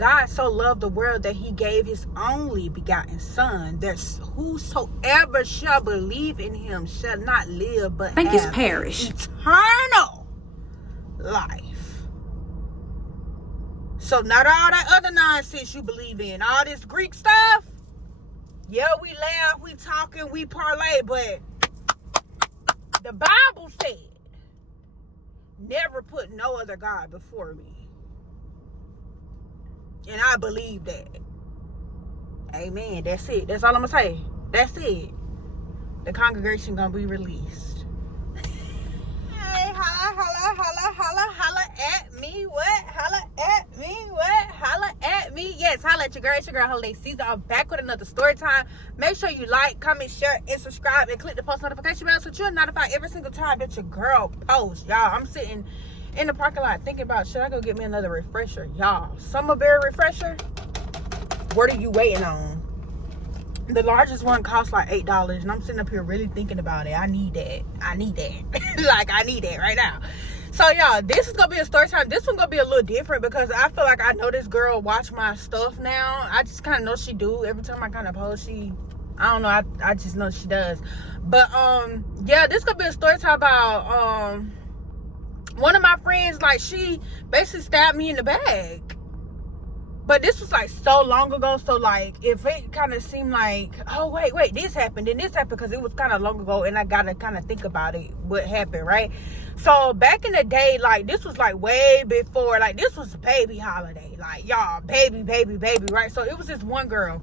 God so loved the world that he gave his only begotten son, that whosoever shall believe in him shall not live but have eternal life. So not all that other nonsense you believe in, all this Greek stuff. Yeah, we laugh, we talking, we parlay, but the Bible said, never put no other God before me. And I believe that. Amen. That's it. That's all I'm going to say. That's it. The congregation going to be released. Hey, holla at me. What? Holla at me. What? Holla at me. Yes, holla at your girl. It's your girl, Holiday Caesar. I'm back with another story time. Make sure you like, comment, share, and subscribe, and click the post notification bell so you're notified every single time that your girl posts. Y'all, I'm sitting in the parking lot thinking about, should I go get me another refresher? Y'all, Summerberry refresher? What are you waiting on? The largest one costs like $8, and I'm sitting up here really thinking about it. I need that. Like, I need that right now. So, y'all, this is going to be a story time. This one's going to be a little different because I feel like I know this girl watch my stuff now. I just kind of know she do. Every time I kind of post, I don't know. I just know she does. But, yeah, this is going to be a story time about, one of my friends, like, she basically stabbed me in the back. But this was, like, so long ago. So, like, if it kind of seemed like, oh, wait, this happened, then this happened, because it was kind of long ago, and I got to kind of think about it, what happened, right? So, back in the day, like, this was, like, way before, like, this was baby holiday. Like, y'all, baby, right? So, it was this one girl.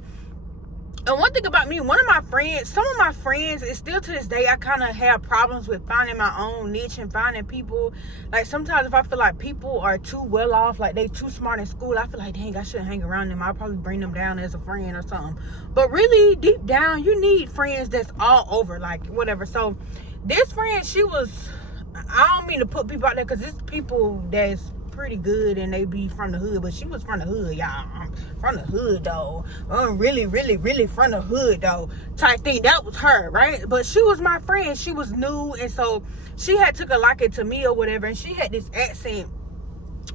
And one thing about me, some of my friends, it's still to this day, I kind of have problems with finding my own niche and finding people. Like, sometimes if I feel like people are too well off, like they too smart in school, I feel like, dang, I shouldn't hang around them. I'll probably bring them down as a friend or something. But really, deep down, you need friends that's all over, like, whatever. So, this friend, I don't mean to put people out there, because it's people that's pretty good and they be from the hood, but she was from the hood, y'all. From the hood though, really from the hood though, type thing. That was her, right? But she was my friend. She was new, and so she had took a liking to me or whatever, and she had this accent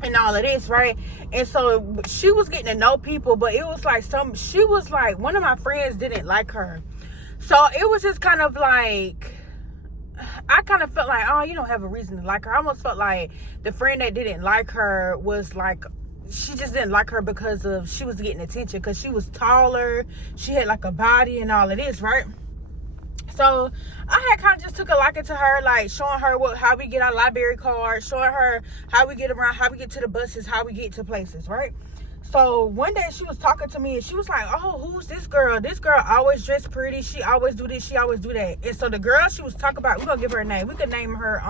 and all of this, right? And so she was getting to know people, but it was like one of my friends didn't like her, so it was just kind of like, I kind of felt like, oh, you don't have a reason to like her. I almost felt like the friend that didn't like her was like, she just didn't like her because of, she was getting attention because she was taller, she had like a body and all of this, right? So I had kind of just took a liking to her, like showing her how we get our library cards, showing her how we get around, how we get to the buses, how we get to places, right? So one day she was talking to me and she was like, oh, who's this girl? This girl always dressed pretty. She always do this. She always do that. And so the girl she was talking about, we're going to give her a name. We could name her,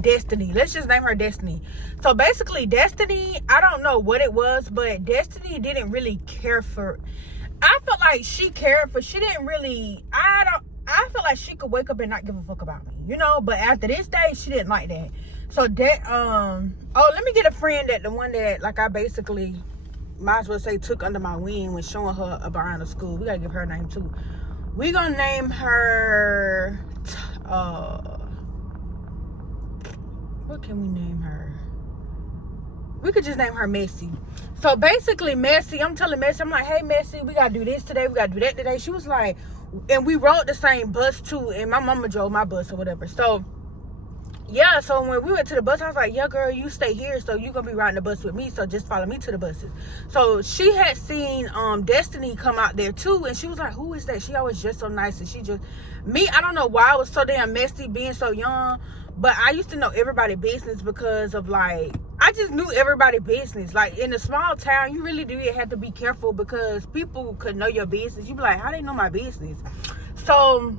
Destiny. Let's just name her Destiny. So basically Destiny, I don't know what it was, but Destiny didn't really care for, I felt like she cared for, she didn't really, I feel like she could wake up and not give a fuck about me, you know. But after this day, she didn't like that. So that, let me get a friend the one that, like, I basically might as well say took under my wing when showing her around the school. We gotta give her a name too. We gonna name her, what can we name her? We could just name her Messy. So basically Messy, I'm telling Messy, I'm like, hey Messy, we gotta do this today, we gotta do that today. She was like, and we rode the same bus too, and my mama drove my bus or whatever. So yeah, so when we went to the bus, I was like, yeah girl, you stay here, so you gonna be riding the bus with me, so just follow me to the buses. So she had seen Destiny come out there too, and she was like, who is that? She always dressed so nice. And she just, I don't know why I was so damn messy being so young, but I used to know everybody's business because of, like, I just knew everybody's business. Like, in a small town, you really do have to be careful because people could know your business. You be like, how they know my business? So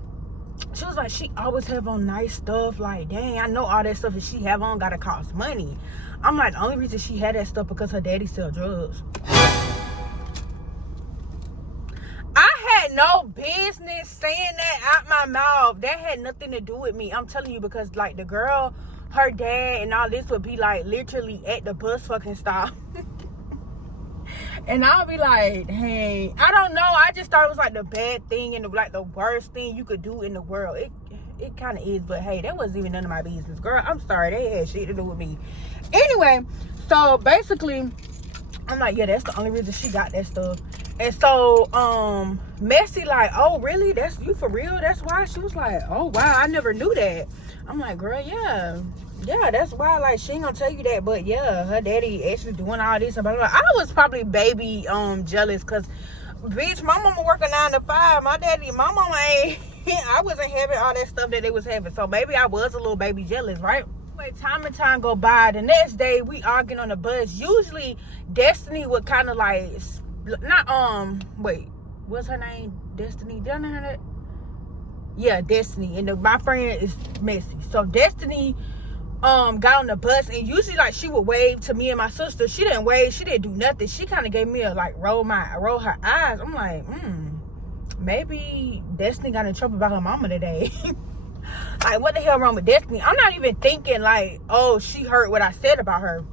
she was like, she always have on nice stuff. Like, dang, I know all that stuff that she have on gotta cost money. I'm like, the only reason she had that stuff because her daddy sell drugs. I had no business saying that out my mouth. That had nothing to do with me. I'm telling you, because, like, the girl, her dad and all this would be, like, literally at the bus fucking stop. And I'll be like, hey, I don't know. I just thought it was, like, the bad thing and, like, the worst thing you could do in the world. it kind of is, but hey, that wasn't even none of my business, girl. I'm sorry, they had shit to do with me. Anyway, so basically, I'm like, yeah, that's the only reason she got that stuff. And so, Messy like, oh, really? That's you for real? That's why? She was like, oh, wow, I never knew that. I'm like, girl, yeah, that's why. Like, she ain't gonna tell you that, but yeah, her daddy actually doing all this and blah, blah, blah. I was probably baby jealous, because, bitch, my mama working 9 to 5. My mama ain't, I wasn't having all that stuff that they was having. So maybe I was a little baby jealous, right? Time and time go by. The next day we arguing on the bus. Usually Destiny would kind of like wait, what's her name? Destiny? Did I know her name? Yeah, Destiny. And my friend is Messy. So Destiny got on the bus, and usually like she would wave to me and my sister. She didn't wave, she didn't do nothing. She kind of gave me a like roll her eyes. I'm like, maybe Destiny got in trouble about her mama today. Like, what the hell wrong with Destiny? I'm not even thinking like, oh, she heard what I said about her.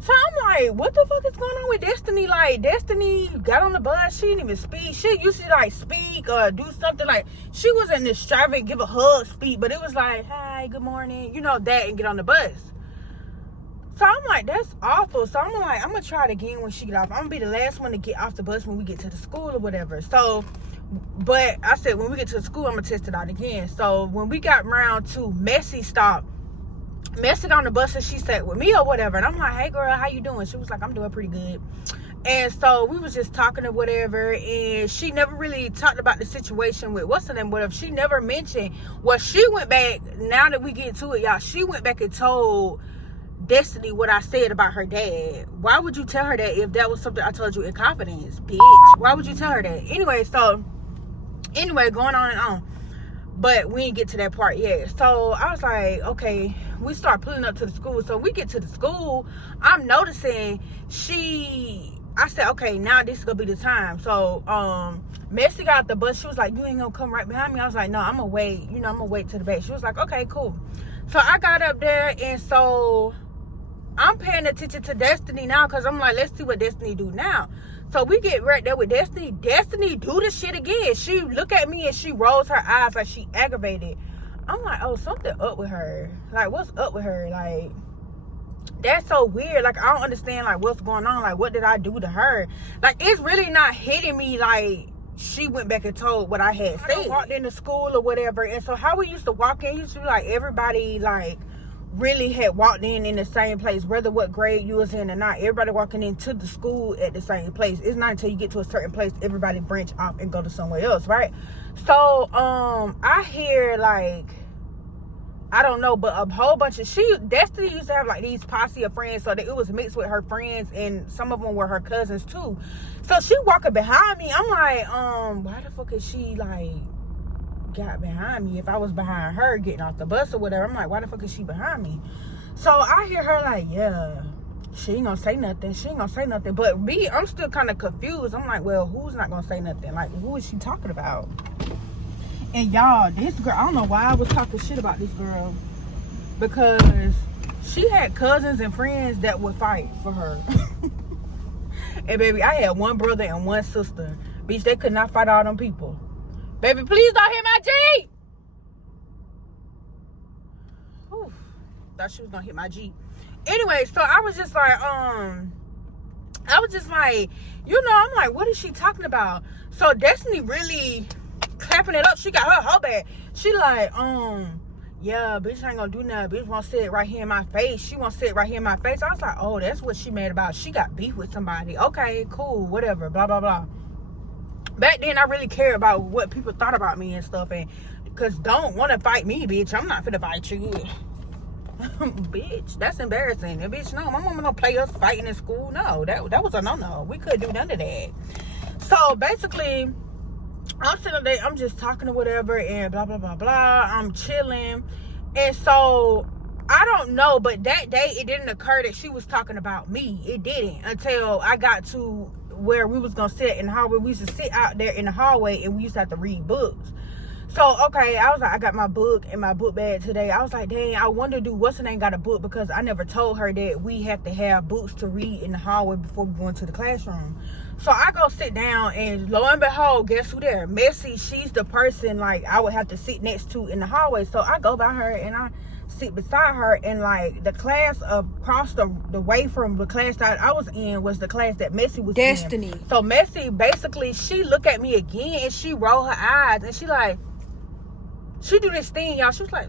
So I'm like, what the fuck is going on with Destiny? Like, Destiny got on the bus, she didn't even speak. She usually like speak or do something. Like, she wasn't this extravagant, give a hug speak, but it was like, hi, good morning, you know, that, and get on the bus. So I'm like, that's awful. So I'm like, I'm gonna try it again when she get off. I'm gonna be the last one to get off the bus when we get to the school or whatever. So, but I said, when we get to the school, I'm gonna test it out again. So when we got round to Messy stop, Messy on the bus, and she sat with me or whatever. And I'm like, hey girl, how you doing? She was like, I'm doing pretty good. And so we was just talking or whatever, and she never really talked about the situation with what's her name, whatever. She never mentioned, well, she went back, now that we get to it, y'all, she went back and told Destiny what I said about her dad. Why would you tell her that if that was something I told you in confidence, bitch? Why would you tell her that? Anyway, going on and on. But we didn't get to that part yet. So I was like, okay, we start pulling up to the school. So we get to the school, I'm noticing I said, okay, now this is gonna be the time. So Messy got out the bus. She was like, you ain't gonna come right behind me? I was like, no, I'm gonna wait. I'm gonna wait to the back. She was like, okay, cool. So I got up there, and so I'm paying attention to Destiny now, because I'm like, let's see what Destiny do now. So we get right there with Destiny. Destiny do the shit again. She look at me and she rolls her eyes like she aggravated. I'm like, oh, something up with her. Like, what's up with her? Like, that's so weird. Like, I don't understand, like, what's going on. Like, what did I do to her? Like, it's really not hitting me like she went back and told what I had said. I walked into school or whatever, and so how we used to walk in, used to be like everybody like really had walked in the same place, whether what grade you was in or not. Everybody walking into the school at the same place. It's not until you get to a certain place everybody branch off and go to somewhere else, right? So I hear like, I don't know, but a whole bunch of Destiny used to have like these posse of friends, so that it was mixed with her friends, and some of them were her cousins too. So she walking behind me. I'm like, why the fuck is she like got behind me? If I was behind her getting off the bus or whatever, I'm like, why the fuck is she behind me? So I hear her like, yeah, she ain't gonna say nothing. But me, I'm still kind of confused. I'm like, well, who's not gonna say nothing? Like, who is she talking about? And y'all, this girl, I don't know why I was talking shit about this girl, because she had cousins and friends that would fight for her. And baby, I had one brother and one sister. Bitch, they could not fight all them people. Baby, please don't hit my Jeep. Oof, thought she was gonna hit my Jeep. Anyway, so I was just like, I'm like, what is she talking about? So Destiny really clapping it up. She got her whole bag. She like, yeah, bitch ain't gonna do nothing. Bitch won't sit right here in my face. She won't sit right here in my face. I was like, oh, that's what she mad about. She got beef with somebody. Okay, cool, whatever, blah, blah, blah. Back then, I really cared about what people thought about me and stuff. And because don't want to fight me, bitch. I'm not finna fight you. Bitch, that's embarrassing. And bitch, no, my mama don't play us fighting in school. No, that was a no-no. We couldn't do none of that. So basically, I'm sitting there, I'm just talking or whatever, and blah, blah, blah, blah. I'm chilling. And so, I don't know, but that day, it didn't occur that she was talking about me. It didn't until I got to where we was going to sit in the hallway. We used to sit out there in the hallway, and we used to have to read books. So, okay, I was like, I got my book in my book bag today. I was like, dang, I wonder, what's her name got a book? Because I never told her that we have to have books to read in the hallway before we go into the classroom. So I go sit down, and lo and behold, guess who there? Messy. She's the person like I would have to sit next to in the hallway. So I go by her and I sit beside her, and like the class across the way from the class that I was in was the class that Messy was Destiny. in. So Messy, basically, she look at me again and she roll her eyes and she do this thing, y'all. She was like,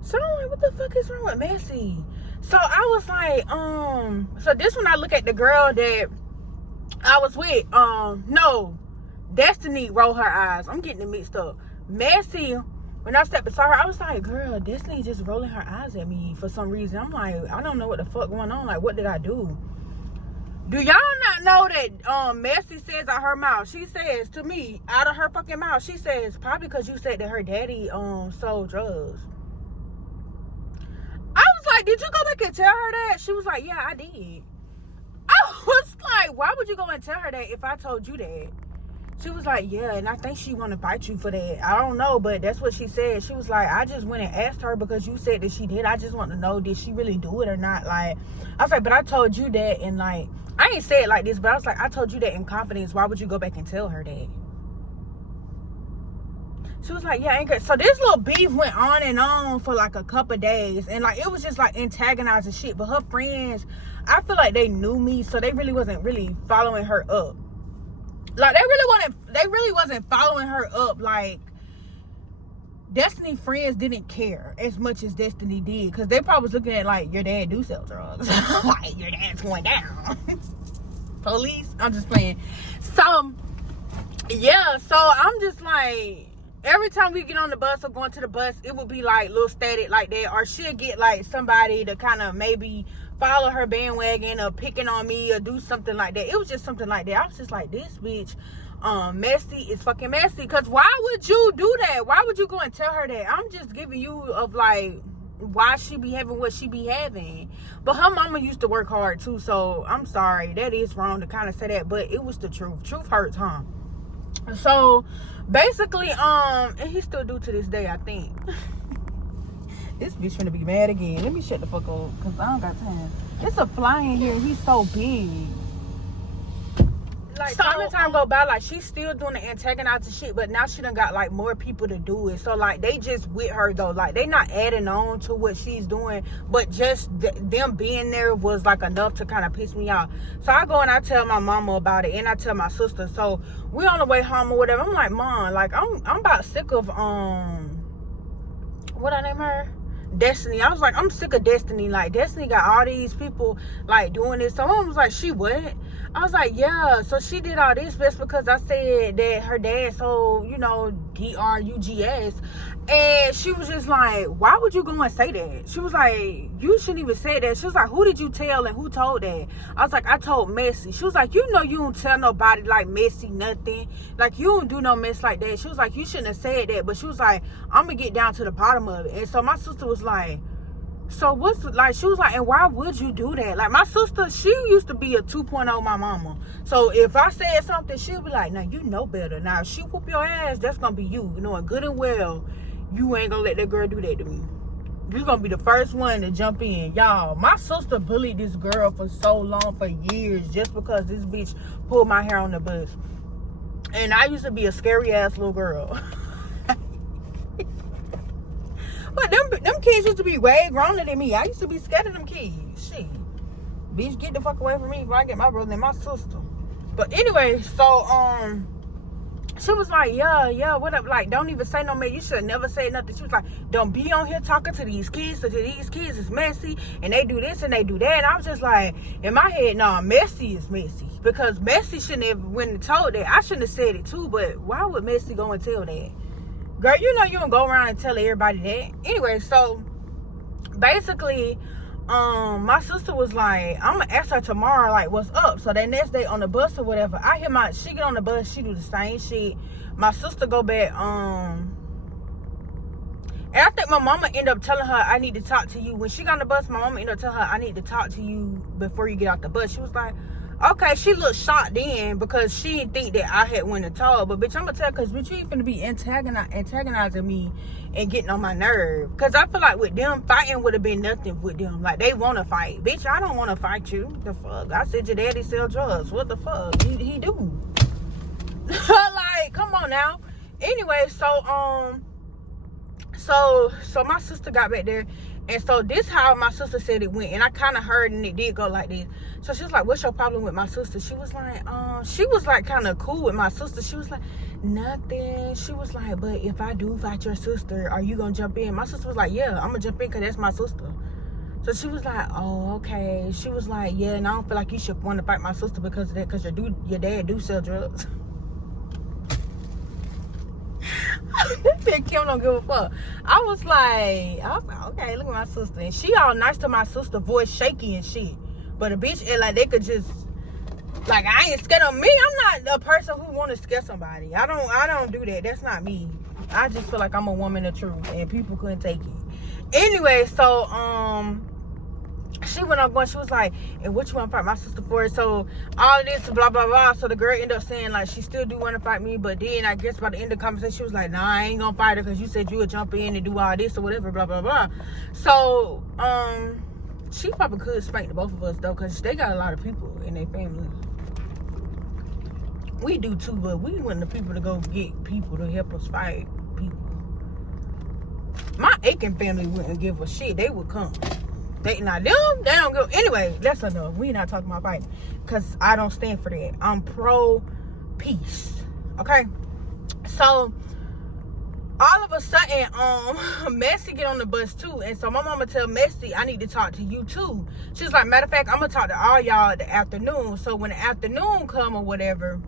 so I'm like, what the fuck is wrong with Messy? So I was like, so this when I look at the girl that I was with, no, Destiny rolled her eyes. I'm getting it mixed up. Messy, when I stepped beside her, I was like, girl, Destiny just rolling her eyes at me for some reason. I'm like, I don't know what the fuck going on. Like, what did I do? Do y'all not know that Messy says out her mouth, she says to me, out of her fucking mouth, she says, probably because you said that her daddy sold drugs. I was like, did you go back and tell her that? She was like, yeah, I did. I was like, why would you go and tell her that if I told you that? She was like, yeah, and I think she want to fight you for that. I don't know, but that's what she said. She was like, I just went and asked her because you said that she did. I just want to know, did she really do it or not? Like, I was like, but I told you that, and like, I ain't say it like this, but I was like, I told you that in confidence. Why would you go back and tell her that? She was like, yeah, ain't good. So this little beef went on and on for like a couple of days. And like, it was just like antagonizing shit. But her friends, I feel like they knew me. So they really wasn't really following her up. Like, they really wasn't following her up. Like, Destiny friends didn't care as much as Destiny did. Because they probably was looking at like, your dad do sell drugs. Like, your dad's going down. Police? I'm just playing. So, yeah. So I'm just like, every time we get on the bus or going to the bus, it would be like little static like that, or she'll get like somebody to kind of maybe follow her bandwagon or picking on me or do something like that. It was just something like that. I was just like, this bitch Messy is fucking messy. Because why would you do that? Why would you go and tell her that? I'm just giving you of like why she be having what she be having. But her mama used to work hard too, so I'm sorry, that is wrong to kind of say that, but it was the truth hurts, huh? So basically, and he still do to this day, I think. This bitch finna be mad again. Let me shut the fuck up, because I don't got time. It's a fly in here. He's so big. Like, time go by, like, she's still doing the antagonizing shit, but now she done got, like, more people to do it. So, like, they just with her, though. Like, they not adding on to what she's doing, but just them being there was, like, enough to kind of piss me off. So, I go and I tell my mama about it, and I tell my sister. So, we on the way home or whatever. I'm like, Mom, like, I'm about sick of, what I name her? Destiny. I was like, I'm sick of Destiny. Like, Destiny got all these people like doing this. So Mom was like, she what? I was like, yeah. So she did all this just because I said that her dad sold, you know, drugs. And she was just like, why would you go and say that? She was like, you shouldn't even say that. She was like, who did you tell and who told that? I was like, I told Messy. She was like, you know, you don't tell nobody like Messy nothing. Like, you don't do no mess like that. She was like, you shouldn't have said that. But she was like, I'm gonna get down to the bottom of it. And so my sister was like, so what's, like, she was like, and why would you do that? Like, my sister, she used to be a 2.0 my mama. So if I said something, she'll be like, now you know better. Now if she whoop your ass, that's gonna be you. You knowing good and well you ain't gonna let that girl do that to me. You're gonna be the first one to jump in. Y'all, my sister bullied this girl for so long, for years, just because this bitch pulled my hair on the bus. And I used to be a scary ass little girl. But them kids used to be way growner than me. I used to be scared of them kids. Shit. Bitch, get the fuck away from me before I get my brother and my sister. But anyway, so she was like, yeah, what up? Like, don't even say no man. You should never say nothing. She was like, don't be on here talking to these kids. So to these kids, it's messy. And they do this and they do that. And I was just like, in my head, nah, messy is messy. Because Messy shouldn't have, when it told that, I shouldn't have said it too. But why would Messy go and tell that? Girl, you know you don't go around and tell everybody that. Anyway, so basically, my sister was like, I'm gonna ask her tomorrow, like, what's up? So that next day on the bus or whatever, I hear she get on the bus, she do the same shit. My sister go back, and I think my mama ended up telling her, I need to talk to you. When she got on the bus, my mama ended up telling her, I need to talk to you before you get off the bus. She was like, Okay, she looked shocked then because she didn't think that I had went and told. But bitch, I'm gonna tell, because bitch, you ain't finna be antagonizing me and getting on my nerve. Because I feel like with them, fighting would have been nothing with them. Like, they want to fight. Bitch, I don't want to fight you. The fuck? I said your daddy sell drugs. What the fuck? He do. Like, come on now. Anyway, so my sister got back there. And so this how my sister said it went. And I kind of heard, and it did go like this. So she was like, what's your problem with my sister? She was like kind of cool with my sister. She was like, nothing. She was like, but if I do fight your sister, are you going to jump in? My sister was like, yeah, I'm going to jump in because that's my sister. So she was like, oh, okay. She was like, yeah, and I don't feel like you should want to fight my sister because of that, because your dad do sell drugs. Kim don't give a fuck. I was like, okay, look at my sister. And she all nice to my sister, voice shaky and shit. But a bitch act like they could just, like, I ain't scared of me. I'm not a person who want to scare somebody. I don't do that. That's not me. I just feel like I'm a woman of truth and people couldn't take it. Anyway, so she went on going, she was like, and what you want to fight my sister for? So all of this blah blah blah. So the girl ended up saying like she still do want to fight me, but then I guess by the end of the conversation she was like, nah, I ain't gonna fight her because you said you would jump in and do all this or whatever, blah blah blah. So she probably could spank the both of us though, because they got a lot of people in their family. We do too, but we want the people to go get people to help us fight people. My Aiken family wouldn't give a shit. They would come. They not them. They don't go. Anyway, that's enough. We not talking about fighting, because I don't stand for that. I'm pro peace. Okay. So all of a sudden, Messi get on the bus too, and so my mama tell Messi, I need to talk to you too. She was like, matter of fact, I'm gonna talk to all y'all the afternoon. So when the afternoon come or whatever,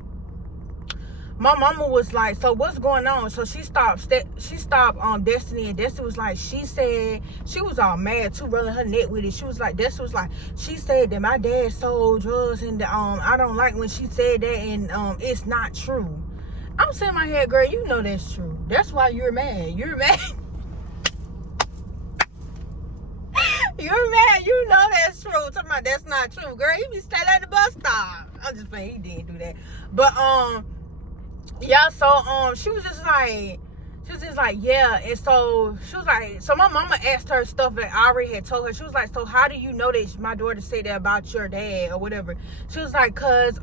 my mama was like, so what's going on? So she stopped Destiny, and Destiny was like, she said, she was all mad too, rolling her neck with it. She was like, Destiny was like, she said that my dad sold drugs, and I don't like when she said that, and it's not true. I'm saying in my head, girl, you know that's true. That's why you're mad. You're mad. You're mad. You know that's true. Talking about that's not true, girl. You be staying at the bus stop. I'm just saying he didn't do that, but yeah, so she was just like, yeah. And so she was like, so my mama asked her stuff that I already had told her. She was like, so how do you know that my daughter said that about your dad or whatever? She was like, cause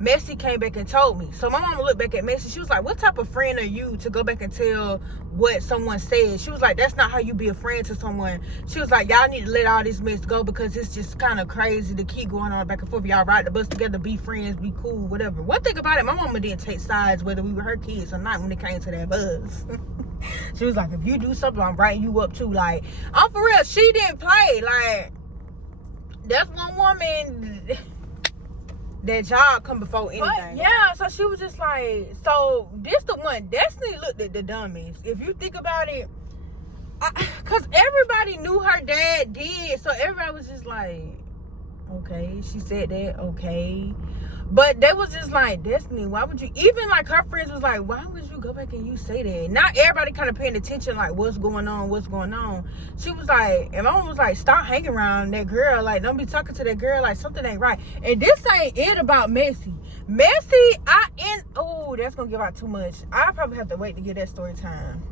Messi came back and told me. So my mama looked back at Messi. She was like, what type of friend are you to go back and tell what someone said? She was like, that's not how you be a friend to someone. She was like, y'all need to let all this mess go, because it's just kind of crazy to keep going on back and forth. Y'all ride the bus together, be friends, be cool, whatever. One thing about it, my mama didn't take sides whether we were her kids or not when it came to that bus. She was like, if you do something, I'm writing you up too. Like, I'm for real. She didn't play. Like, that's one woman that job come before anything. But yeah, so she was just like, so this the one. Destiny looked at the dummies. If you think about it, because everybody knew her dad did, so everybody was just like, okay, she said that, okay. But they was just like, Destiny, why would you, even like her friends was like, why would you go back and you say that? Not everybody kind of paying attention, like, what's going on. She was like, and my mom was like, stop hanging around that girl, like, don't be talking to that girl, like, something ain't right. And this ain't it about Messi. Oh, that's gonna give out too much. I probably have to wait to get that story time.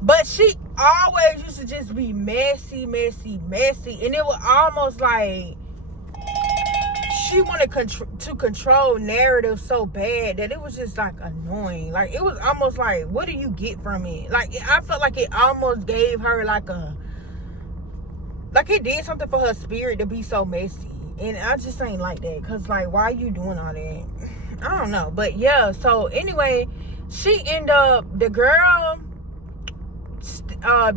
But she always used to just be messy. And it was almost like she wanted to control narrative so bad that it was just like annoying. Like, it was almost like, what do you get from it? Like, I felt like it almost gave her like it did something for her spirit to be so messy. And I just ain't like that, because like, why are you doing all that? I don't know. But yeah, so anyway, she ended up, the girl,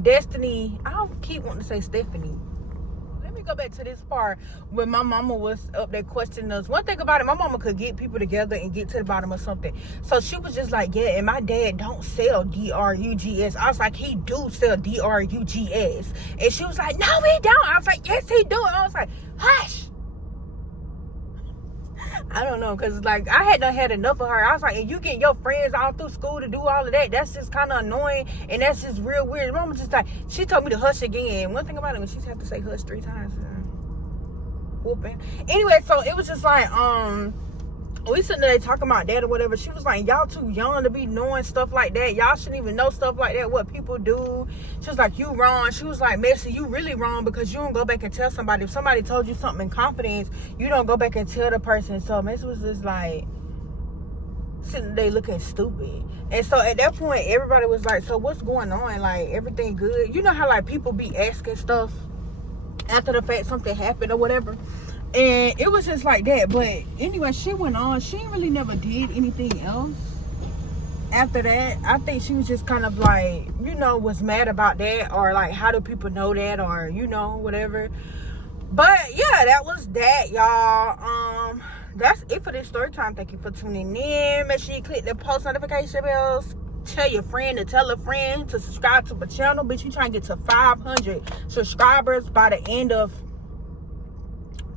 Destiny, I keep wanting to say Stephanie. Let me go back to this part when my mama was up there questioning us. One thing about it, my mama could get people together and get to the bottom of something. So she was just like, yeah, and my dad don't sell drugs. I was like, he do sell drugs. And she was like, no, he don't. I was like, yes, he do. And I was like, hush. I don't know, because like, I had enough of her. I was like, and you get your friends all through school to do all of that, that's just kind of annoying, and that's just real weird. Mama just like, she told me to hush again. One thing about it, when she had to say hush 3 times, whooping. Anyway, so it was just like, we sitting there talking about that or whatever. She was like, y'all too young to be knowing stuff like that. Y'all shouldn't even know stuff like that, what people do. She was like, you wrong. She was like, Messi, you really wrong, because you don't go back and tell somebody. If somebody told you something in confidence, you don't go back and tell the person. So Messi was just like, sitting there looking stupid. And so at that point, everybody was like, so what's going on? Like, everything good? You know how like people be asking stuff after the fact something happened or whatever. And it was just like that. But anyway, she went on. She really never did anything else after that. I think she was just kind of like, you know, was mad about that, or like, how do people know that, or you know, whatever. But yeah, that was that, y'all. That's it for this story time. Thank you for tuning in. Make sure you click the post notification bells. Tell your friend to tell a friend to subscribe to my channel. Bitch, we trying to get to 500 subscribers by the end of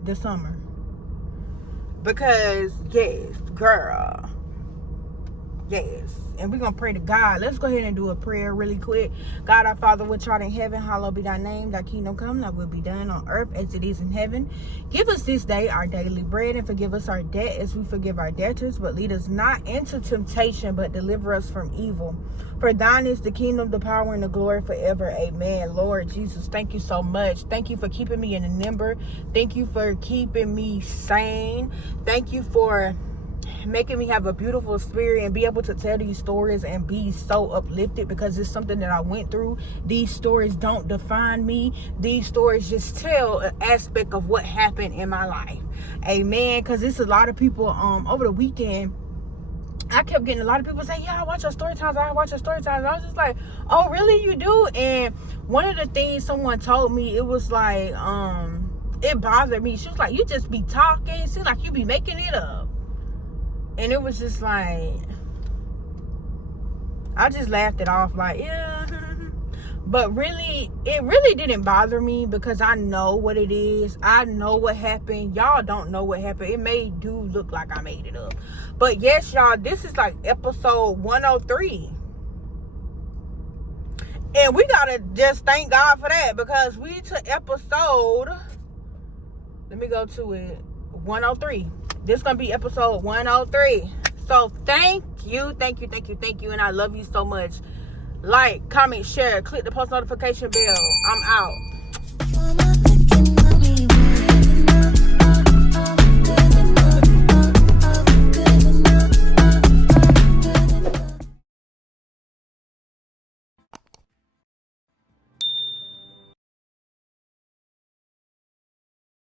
the summer. Because yes, girl, yes. And we're gonna pray to God. Let's go ahead and do a prayer really quick. God, our Father, which art in heaven, hallowed be thy name. Thy kingdom come, thy will be done on earth as it is in heaven. Give us this day our daily bread, and forgive us our debt as we forgive our debtors. But lead us not into temptation, but deliver us from evil. For thine is the kingdom, the power, and the glory forever. Amen. Lord Jesus, thank you so much. Thank you for keeping me in the number. Thank you for keeping me sane. Thank you for making me have a beautiful spirit and be able to tell these stories and be so uplifted, because it's something that I went through. These stories don't define me. These stories just tell an aspect of what happened in my life. Amen. Because it's a lot of people over the weekend, I kept getting a lot of people saying, yeah, I watch your story times. I watch your story times. And I was just like, oh, really? You do? And one of the things someone told me, it was like, it bothered me. She was like, you just be talking. It seems like you be making it up. And it was just like, I just laughed it off like, yeah. But really, it really didn't bother me, because I know what it is. I know what happened. Y'all don't know what happened. It may do look like I made it up. But yes, y'all, this is like episode 103. And we gotta just thank God for that, because we took episode, let me go to it, 103. This is gonna be episode 103. So thank you, and I love you so much. Like, comment, share, click the post notification bell. I'm out.